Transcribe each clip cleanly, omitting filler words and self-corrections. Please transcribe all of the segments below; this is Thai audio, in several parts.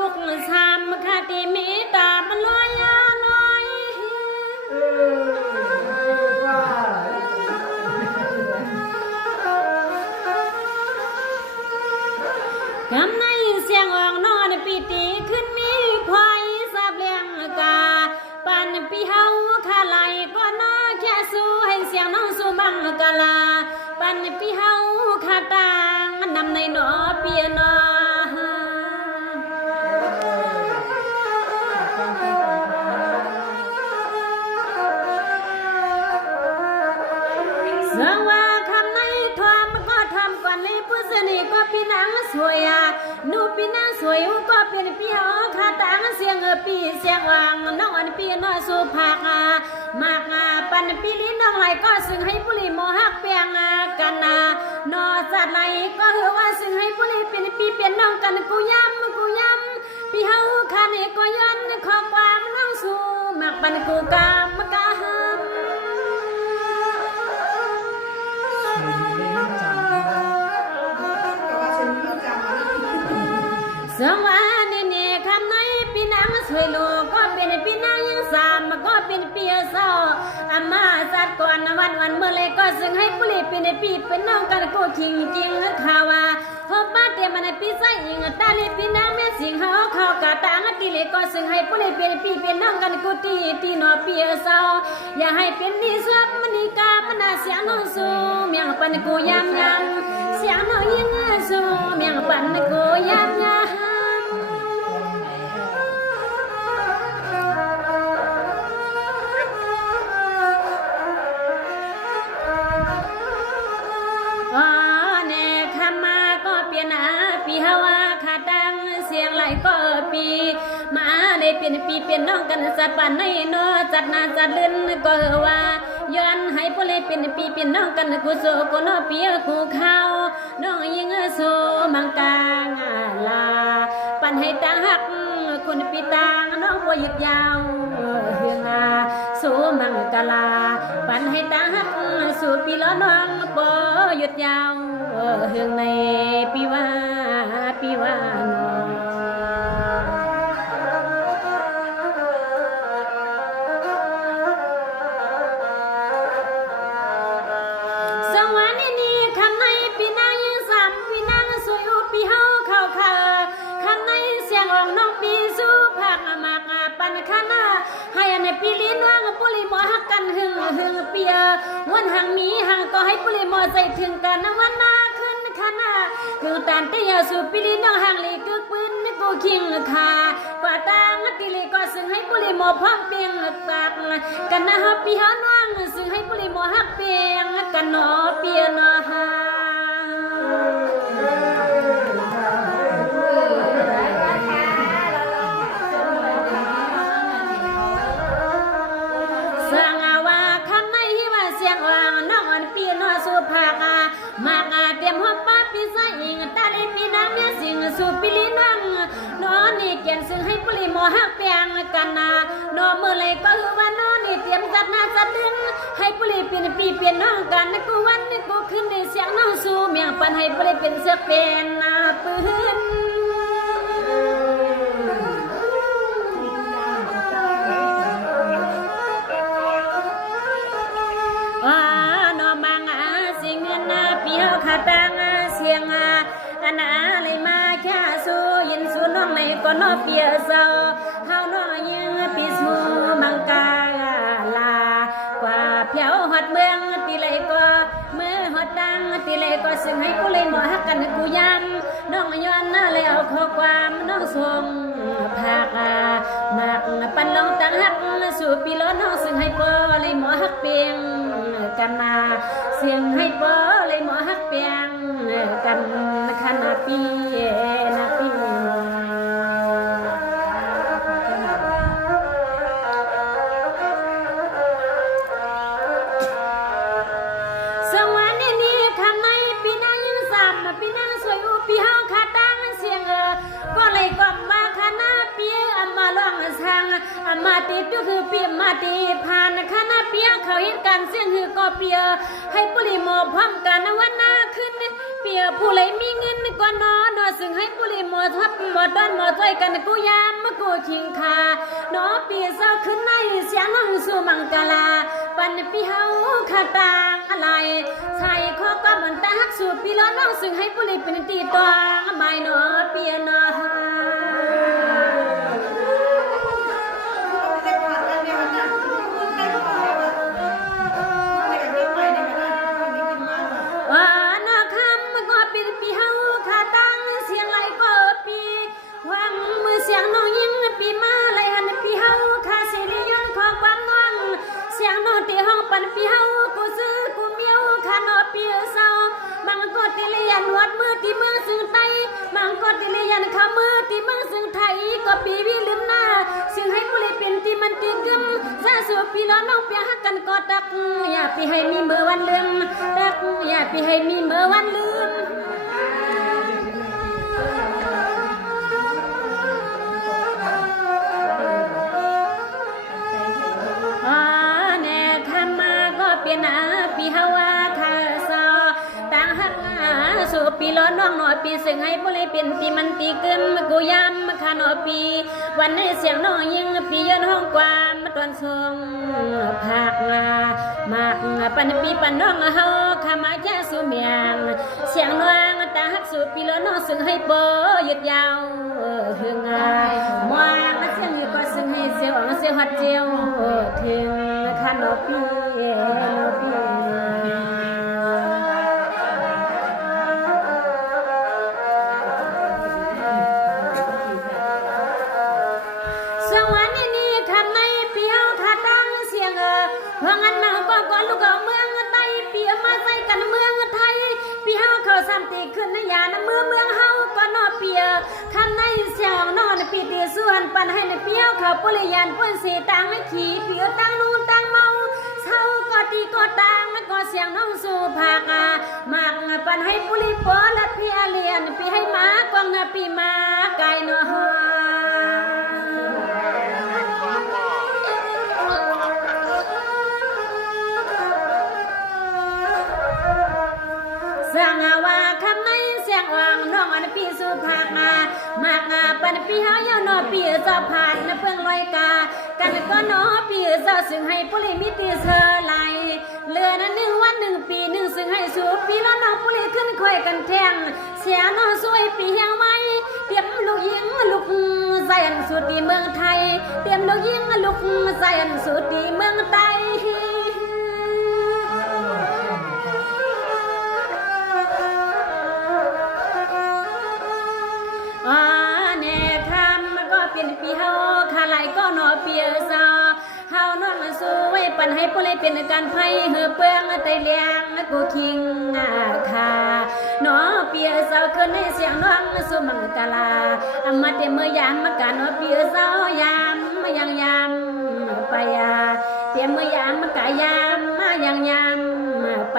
ปุกสามคาติมีตามันลอยลอยกำในเสียงออกนอนปีตีขึ้นมีควายสาบเลี้ยงกาปันปีเฮาขาไหลก็น่าแค่สู้ให้เสียงน้องสู้บังกะลาปันปีเฮาขาตางนำในหนอเปียนอเสียงว่าคำในทวามก็ทำก่อนเลยผู้สนิทก็พี่นางสวยหนูพี่นางสวยก็เป็นพี่อ๋อขาตางเสียงปีเสียงวางน้องอันปีนอสุภามากปันปีลิ้นน้องไหลก็ซึ่งให้ปุริโมหักเปียงกันนอจัดไหลก็เหือว่าซึ่งให้ปุริเป็นปีเป็นน้องกันกูย้ำพี่เฮาคันก็ยันขอความน้องสู้มากปันกูกามกะหันสวัสดีเนี่ยคำในปีนางสวยโลก็เป็นปีนางยังสามก็เป็นปีเศร้าอามาจัดก่อนวันเมื่อไรก็ซึ่งให้ปุริเป็นปีเป็นน้องกันกูจริงข่าวว่าพบบ้านเต็มมันปีใส่ยิงตาลีปีนางแม่สิงเขากะตางตีเลก็ซึ่งให้ปุริเป็นปีเป็นน้องกันกูตีนอปีเศร้าอย่าให้เป็นนิสวบมันนิกามันน่าเสียน้องสู้เมียงปันกูยำเสียน้องยิงสู้เมียงปันกูยำมาได้เป็นปีเป็นน้องกันสัตว์ป่านในนอจัดนาจัดเล่นก็ว่าย้อนให้พวกเลยเป็นปีเป็นน้องกันกูโซกูนอเปียกูเข้าน้องยิงโซมังกางลาปันให้ตาหักคุณปีตางน้องบัวหยุดยาวเฮืองโซมังกาลาปันให้ตาหักสู่ปีล้อน้องบัวหยุดยาวเฮืองในปีว่าน้องน้องปีสู้ผักมากปันคณะให้ในปีลิ้นว่างปุริโมหักกันหึงเปียวันหังมีหังก็ให้ปุริโมใจถึงกันวันนาขึ้นคณะคือตานเตียสู่ปีลิ้นน้องหังลีกึกปืนกูคิงขาป่าตางติลีก็ซึ่งให้ปุริโมพร้อมเปียงปากกันนะฮะปีหาน้องซึ่งให้ปุริโมหักเปียงกันหนอเปียนอฮาเตรียมหัวป้าปีใส่อิงตาได้ปีน้ำเมียสิงสู่ปีลีนังนอนี่เกียนซึ่งให้ปุริโมหักเปียงกันนอเมื่อไรก็คือว่านอนี่เตรียมจัดนาจัดดึงให้ปุริเป็นปีเป็นน้องกันกูวันกูขึ้นในเสียงน้องสู่เมียงปันให้ปุริเป็นเสือเป็นปืนตังเสียงอันอะไรมาแค่สู้ยินสู้น้องในก็นอเปียเศร้าเฮาน้อยยังปีสู้มังกาลากว่าเพียวหอดเมืองตีเลยก็เมื่อหอดดังตีเลยก็ซึ่งให้กูเลยหมอฮักกันกูย้ำน้องย้อนแล้วข้อความน้องส่งผักมากปันลองตั้งฮักสู่ปีล้อน้องซึ่งให้ปอเลยหมอฮักเปียงกันเสียงให้ปอเลยหมอฮักเปียงกันขนาดปีนาปีสวรรค์นี่ข้างในปีนางยังสามปีนางสวยอุปีเฮาขาตั้งเสียงก็เลยกล่อมมาคณะเปียมาล่องทางมาติดก็คือเปียมาติผ่านคณะเปียเขาเห็นการเสียงคือก็เปียให้ปุริโมพร้อมกันวันหน้าขึ้น เปียผู้เลยมีเงินก่อนนอนซึ่งให้ผู้เลยหมอทับหมอต้นหมอช่วยกันกูยามมากูชิงคาเนาะเปียเศร้าขึ้นในเสียงน้องสู่มังกลาปันปีเฮาขาตางอะไรใส่ข้อก็มันตาฮักสู่ปีล้อน้องซึ่งให้ผู้เลยเป็นตีตวงไม่เนาะเปียเนาะเสียงน้องยิ้มปีมาเลยหันปีเฮาคาสิริยนต์ของความน้องเสียงน้องตีห้องปันปีเฮากูซื้อกูเมียวคานอปีเศร้ามังก็ติเลียนวัดมือที่เมืองซึ่งไตมังก็ติเลียนขามือที่เมืองซึ่งไทยก็ปีวิลืมหน้าซึ่งให้ผู้เลยเป็นที่มันตีกึมซาสูปีล้อน้องเปียหักกันก็ตักอย่าปีให้มีเมื่อวันลืมตักอย่าปีให้มีเมื่อวันลืมปีเฮาว่าคาซอต่างหักสู่ปีล้อน้องหน่อยปีซึ่งให้ผู้เลยเป็นปีมันตีกึมกูยามคานอปีวันนี้เสียงน้องยิงปียืนห้องความมาตอนทรงผักมากปันปีปันน้องเฮาขามาแค่สู่เมียงเสียงน้องตาหักสู่ปีล้อน้องซึ่งให้โบยืดยาวถึงมองเสียงนี้ก็ซึ่งให้เสียวเสียวหัดเจียวถึงคานอปีเพราะงั้นมาก็ลูกเอาเมืองไทยเปียมาใส่กันเมืองไทยปีเฮาเขาซ้ำตีขึ้นในยานะเมืองเฮาก็นอเปียคันในเสียงนอนปีตีส่วนปันให้ในเปียวเขาปุริยันปุ้นสีต่างไม่ขี่เปียวต่างนู่นต่างเมาเฮาก็ตีก็ต่างก็เสียงน้องสู่ภาคมากปันให้ปุริปอและพี่เลียนปีให้มากองปีมาไกลเนาะสังว่าคำในเสียงอ่างน้องอันปีสุภาพมากปันปีเฮาเยานอปีจะผ่านเพิ่งลอยกากันก็นอปีจะซึ่งให้ปุริมิติเธอไหลเลือนั้น1 วัน 1 ปี 1ซึ่งให้สู่ปีแล้วน้องปุริขึ้นค่อยกันแทงเสียน้องสวยปีเฮียงไว้เตรียมลูกยิงลูกใส่อันสุดที่เมืองไทยเตรียมลูกยิงลูกใส่อันสุดที่เมืองไทยปีเฮาคาไหลก็นอเปียซาเฮาน้องสู้ไว้ปันให้ผู้เลยเป็นการไพ่เหือเปื้องไตเลี้ยงกูคิงค่ะนอเปียซาขึ้นให้เสียงน้องสู้มังกลามาเตเมื่อยามมาการนอเปียซายามยังยามไปเตเมื่อยามมากายามยังยามไป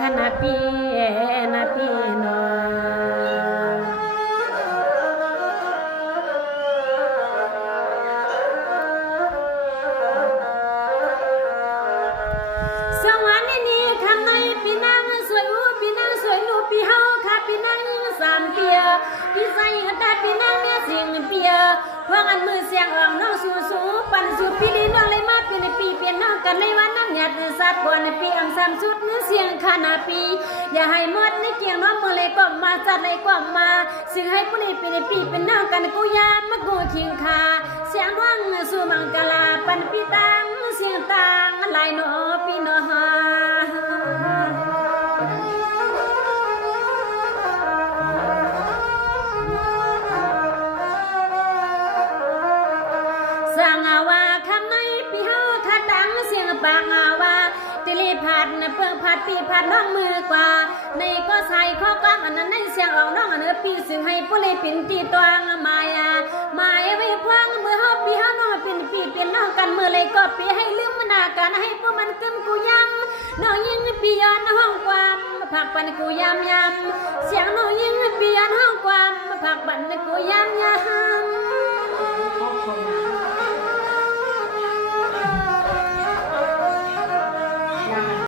ขณะปีนาปีนอปีเฮาค่ะปีนั่ง3 เปียปีใส่แต่ปีนั่งเนี่ยเสียงเปียเพราะงั้นมือเสียงอ่องน้องสูปันสูปีลีน้องเลยมาเป็นปีเปลี่ยนน้องกันในวันนั้นเนี่ยสัตว์ก่อนปีอังสามสุดเนื้อเสียงขนาปีอย่าให้หมดในเกียงน้องมือเลยก็มาจัดเลยก็มาซึ่งให้ผู้นี้เป็นปีเป็นน้องกันกูยามมากูคิงคาเสียงร้องสู่มังกลาปันปีตังเสียงตังลายโนปีโนฮาสังว่าคำในปีเฮาทัดดังเสียงปากว่าติลิพัดเพื่อพัดปีพัดน้องมือกว่าในก็ใส่ข้อกำอันนั้นในเสียงออกน้องอันเนื้อปีซึ่งให้ผู้เลยเป็นตีตวงมายไว้พวงมือเฮาปีเฮาน้องเป็นปีเป็นน้องกันมือเลยก็ปีให้ลืมมนาการให้พวกมันกึมกูยำน้องยิงปีย้อนห้องความผักปันกูยำเสียงน้องยิงปีย้อนห้องความผักปันกูยำ